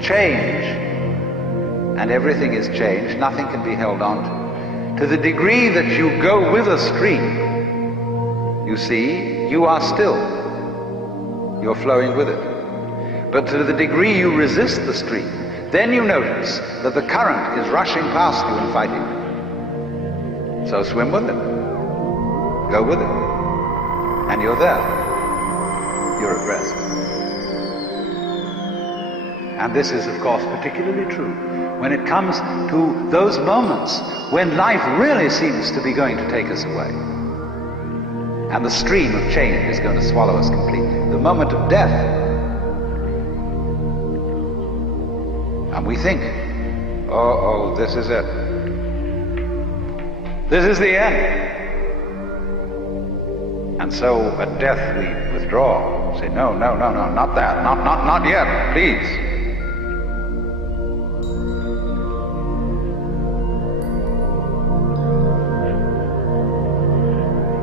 change, and everything is changed, nothing can be held on to the degree that you go with a stream, you see, you are still. You're flowing with it. But to the degree you resist the stream, then you notice that the current is rushing past you and fighting you. So swim with it. Go with it. And you're there. You're at rest. And this is, of course, particularly true when it comes to those moments when life really seems to be going to take us away. And the stream of change is going to swallow us completely. The moment of death. And we think, oh, this is it. This is the end. And so at death we withdraw. Say, no, not that. Not yet, please.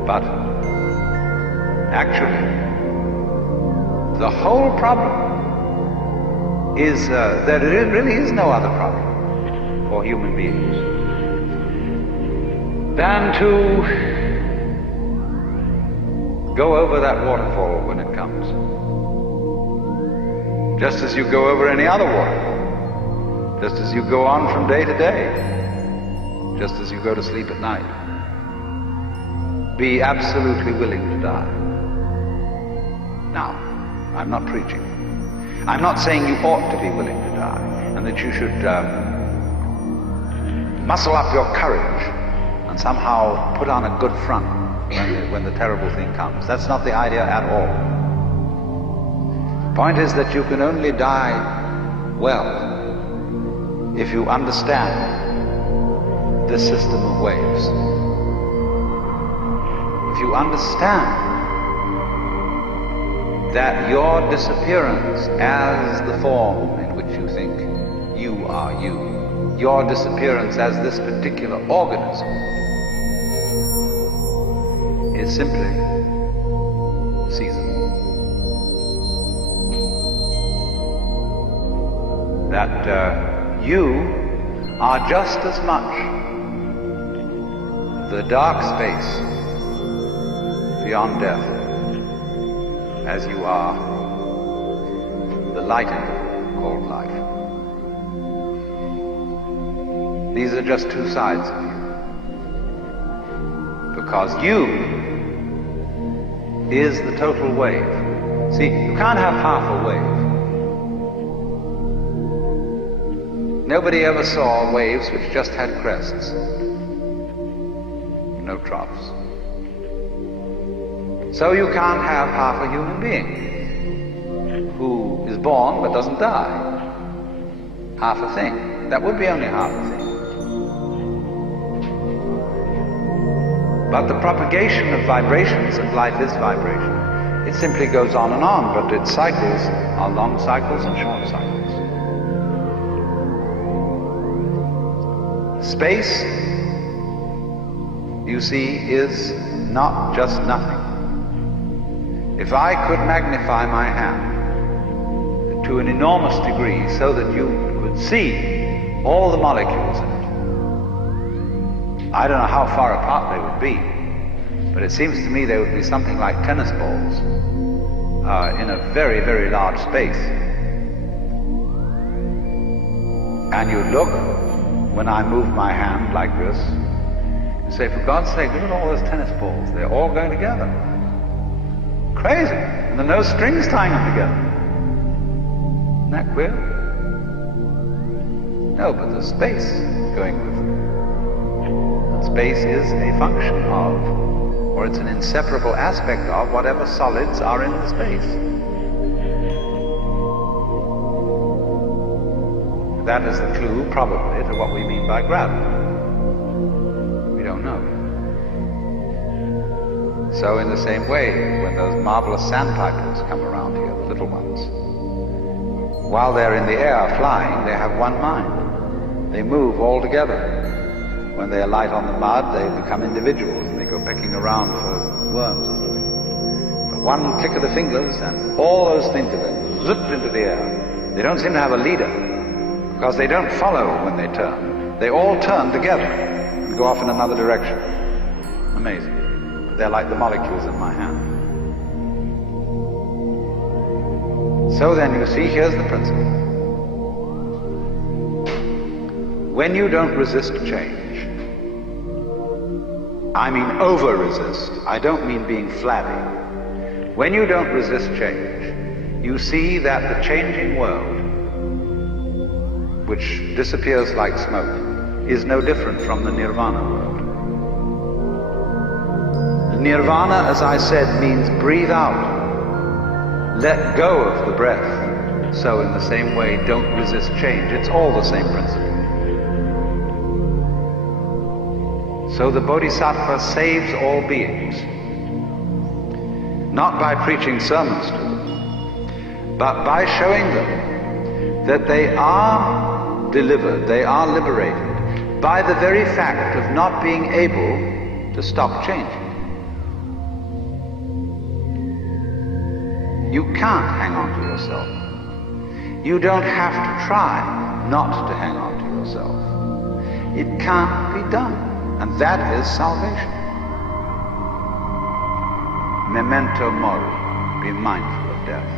But actually, the whole problem is that there really is no other problem for human beings than to go over that waterfall when it comes. Just as you go over any other waterfall. Just as you go on from day to day. Just as you go to sleep at night. Be absolutely willing to die. Now, I'm not preaching. I'm not saying you ought to be willing to die, and that you should muscle up your courage and somehow put on a good front when the terrible thing comes. That's not the idea at all. The point is that you can only die well if you understand this system of waves. If you understand that your disappearance as the form in which you think you are you, your disappearance as this particular organism, is simply seasonal. That you are just as much the dark space beyond death as you are the light in it called life. These are just two sides of you. Because you is the total wave. See, you can't have half a wave. Nobody ever saw waves which just had crests. No troughs. So you can't have half a human being who is born but doesn't die. Half a thing. That would be only half a thing. But the propagation of vibrations, and life is vibration, it simply goes on, but its cycles are long cycles and short cycles. Space, you see, is not just nothing. If I could magnify my hand to an enormous degree so that you could see all the molecules in it, I don't know how far apart they would be, but it seems to me they would be something like tennis balls in a very, very large space. And you look, when I move my hand like this, and say, for God's sake, look at all those tennis balls. They're all going together. Crazy. And there are no strings tying them together. Isn't that queer? No, but there's space going with them. And space is a function of, or it's an inseparable aspect of, whatever solids are in the space. That is the clue, probably, to what we mean by gravity. We don't know. So in the same way, when those marvelous sandpipers come around here, the little ones, while they're in the air flying, they have one mind. They move all together. When they alight on the mud, they become individuals and they go pecking around for worms or something. But one click of the fingers and all those things of them zip into the air. They don't seem to have a leader. Because they don't follow when they turn. They all turn together and go off in another direction. Amazing. They're like the molecules in my hand. So then you see, here's the principle. When you don't resist change, I mean over-resist, I don't mean being flabby. When you don't resist change, you see that the changing world, which disappears like smoke, is no different from the nirvana world. Nirvana, as I said, means breathe out. Let go of the breath. So in the same way, don't resist change. It's all the same principle. So the Bodhisattva saves all beings, not by preaching sermons to them, but by showing them that they are delivered, they are liberated by the very fact of not being able to stop changing. You can't hang on to yourself. You don't have to try not to hang on to yourself. It can't be done. And that is salvation. Memento mori, be mindful of death.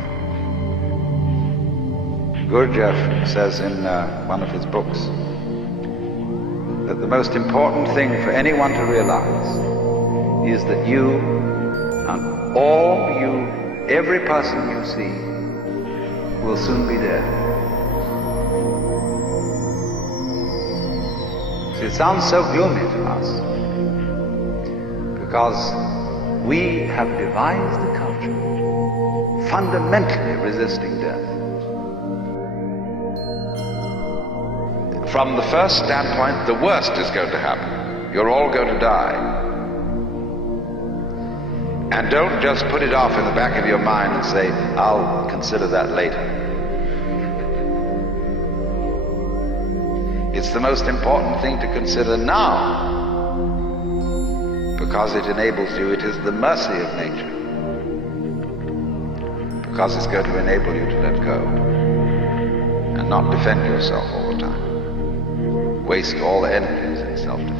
Gurdjieff says in one of his books that the most important thing for anyone to realize is that you and every person you see will soon be dead. It sounds so gloomy to us because we have devised a culture fundamentally resisting death. From the first standpoint, the worst is going to happen. You're all going to die. And don't just put it off in the back of your mind and say, I'll consider that later. It's the most important thing to consider now, because it enables you, it is the mercy of nature, because it's going to enable you to let go and not defend yourself all the time, waste all the energies in self-defense.